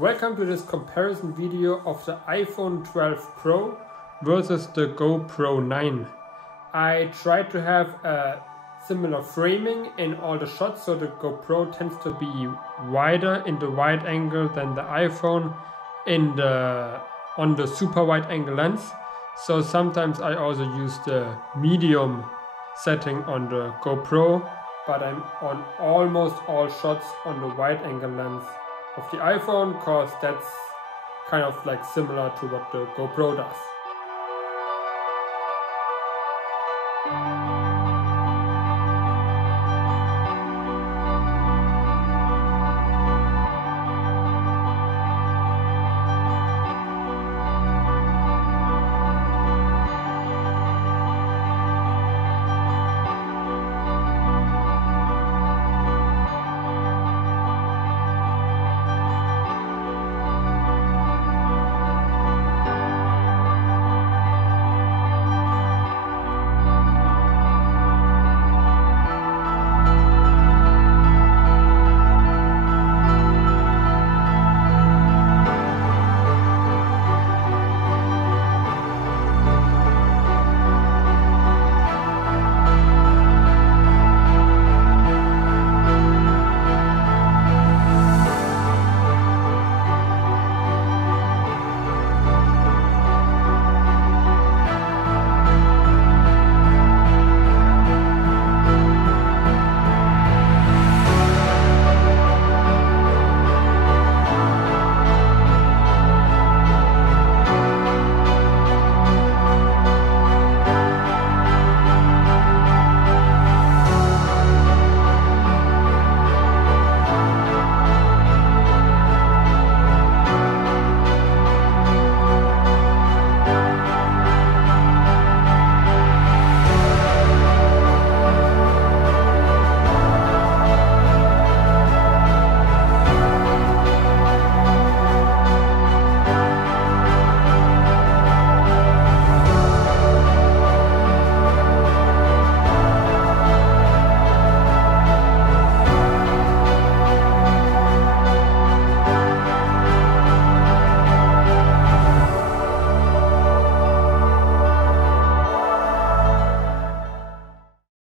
Welcome to this comparison video of the iPhone 12 Pro versus the GoPro 9. I tried to have a similar framing in all the shots, so the GoPro tends to be wider in the wide angle than the iPhone on the super wide angle lens. So sometimes I also use the medium setting on the GoPro, but I'm on almost all shots on the wide angle lens of the iPhone, because that's kind of like similar to what the GoPro does.